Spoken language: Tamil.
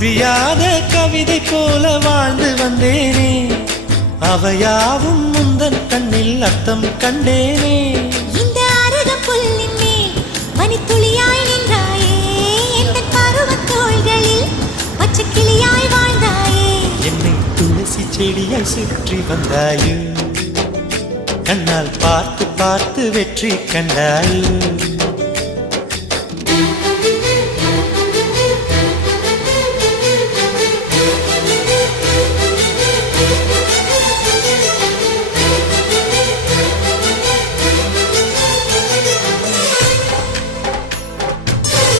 புரியாத கவிதை போல வாழ்ந்து வந்தேனே, அவையாவும் முந்தன் கண்ணில் அர்த்தம் கண்டேனே. இந்த அருக புல்லின் மேல் மணித்துளியாய் நின்றாயே, இந்த பருவத் தோள்களில் பச்சை கிளியாய் வாழ்ந்தாயே. என்னை துளசி செடியாய் சுற்றி வந்தாயோ, கண்ணால் பார்த்து பார்த்து வெற்றி கண்டாயோ.